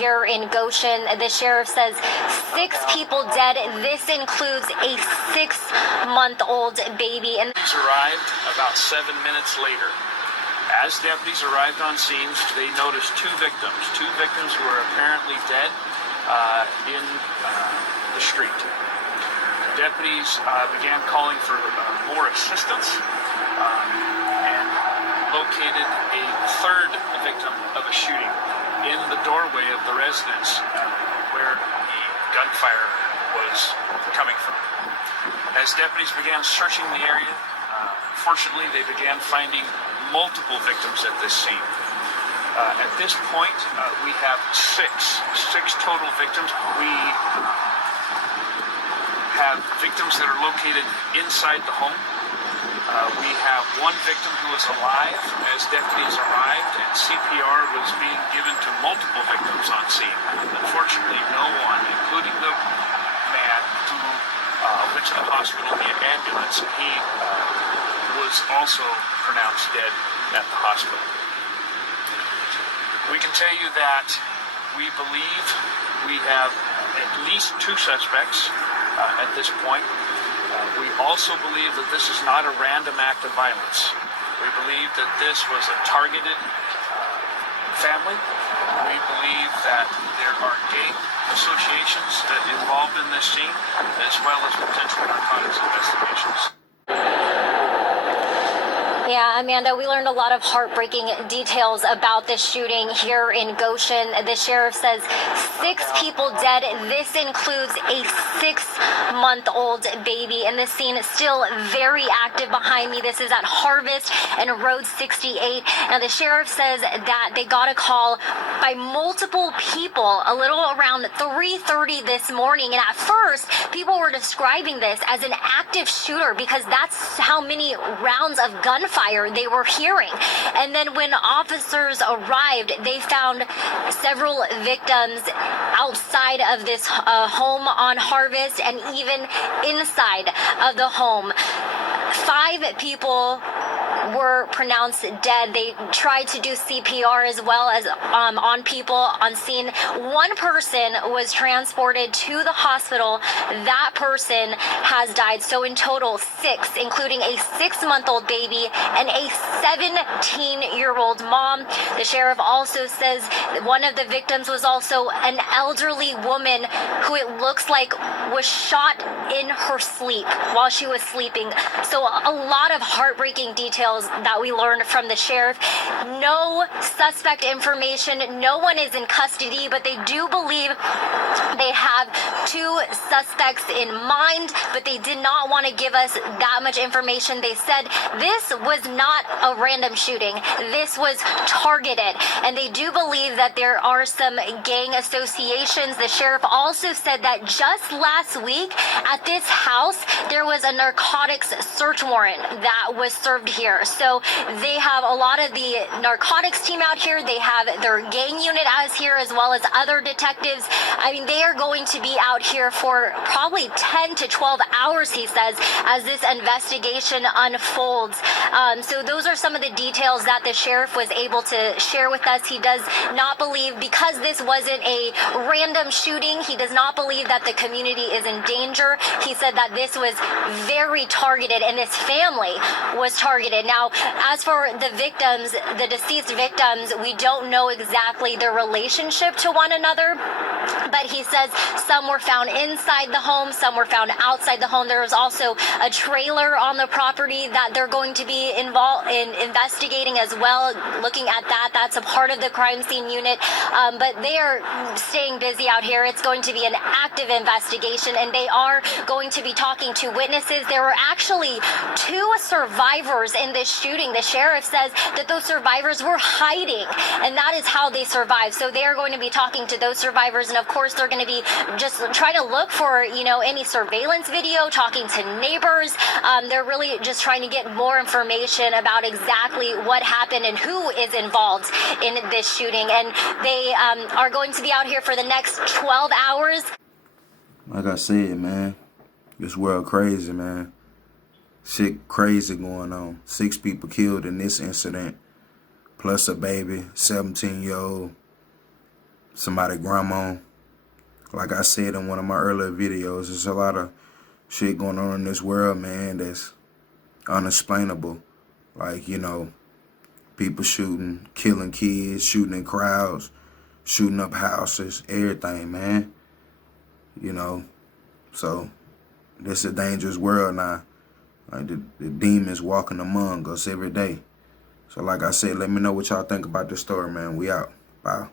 Here in Goshen, the sheriff says 6 people dead. This includes a 6-month-old baby. And Deputies arrived about 7 minutes later. As deputies arrived on scene, they noticed two victims who were apparently dead in the street. Deputies began calling for more assistance and located a third victim of a shooting in the doorway of the residence where the gunfire was coming from. As deputies began searching the area, fortunately they began finding multiple victims at this scene. At this point, we have six total victims. We have victims that are located inside the home. We have one victim who is alive as deputies arrived, and CPR was being given to multiple victims on scene. Unfortunately, no one, including the man who went to the hospital via ambulance, he was also pronounced dead at the hospital. We can tell you that we believe we have at least 2 suspects at this point. We also believe that this is not a random act of violence. We believe that this was a targeted family. We believe that there are gang associations that involved in this scene, as well as potential narcotics investigations. Yeah, Amanda, we learned a lot of heartbreaking details about this shooting here in Goshen. The sheriff says 6 people dead. This includes a 6-month-old baby. And this scene is still very active behind me. This is at Harvest and Road 68. Now, the sheriff says that they got a call by multiple people a little around 3:30 this morning. And at first, people were describing this as an active shooter because that's how many rounds of gunfire they were hearing. And then when officers arrived, they found several victims outside of this home on Harvest and even inside of the home. 5 people were pronounced dead. They tried to do CPR as well as on people on scene. 1 person was transported to the hospital. That person has died. So in total, 6, including a 6-month-old baby and a 17-year-old mom. The sheriff also says that one of the victims was also an elderly woman who it looks like was shot in her sleep while she was sleeping. So a lot of heartbreaking details that we learned from the sheriff. No suspect information. No one is in custody, but they do believe they have 2 suspects in mind, but they did not want to give us that much information. They said this was not a random shooting. This was targeted, and they do believe that there are some gang associations. The sheriff also said that just last week at this house, there was a narcotics search warrant that was served here. So they have a lot of the narcotics team out here. They have their gang unit out here, as well as other detectives. I mean, they are going to be out here for probably 10 to 12 hours, he says, as this investigation unfolds. So those are some of the details that the sheriff was able to share with us. He does not believe, because this wasn't a random shooting, he does not believe that the community is in danger. He said that this was very targeted and this family was targeted. Now, as for the victims, the deceased victims, we don't know exactly their relationship to one another, but he says some were found inside the home, some were found outside the home. There was also a trailer on the property that they're going to be involved in investigating as well, looking at that. That's a part of the crime scene unit, but they are staying busy out here. It's going to be an active investigation, and they are going to be talking to witnesses. There were actually 2 survivors in this shooting. The sheriff says that those survivors were hiding, and that is how they survived. So they are going to be talking to those survivors, and of course they're going to be just trying to look for, any surveillance video, talking to neighbors. They're really just trying to get more information about exactly what happened and who is involved in this shooting. And they are going to be out here for the next 12 hours. Like I said, man, this world crazy, man. Shit crazy going on. 6 people killed in this incident, plus a baby, 17-year-old. somebody grandma. Like I said in one of my earlier videos, there's a lot of shit going on in this world, man, that's unexplainable. Like, you know, people shooting, killing kids, shooting in crowds, shooting up houses, everything, man. You know, so this is a dangerous world now. Like the demons walking among us every day. So like I said, let me know what y'all think about this story, man. We out. Bye.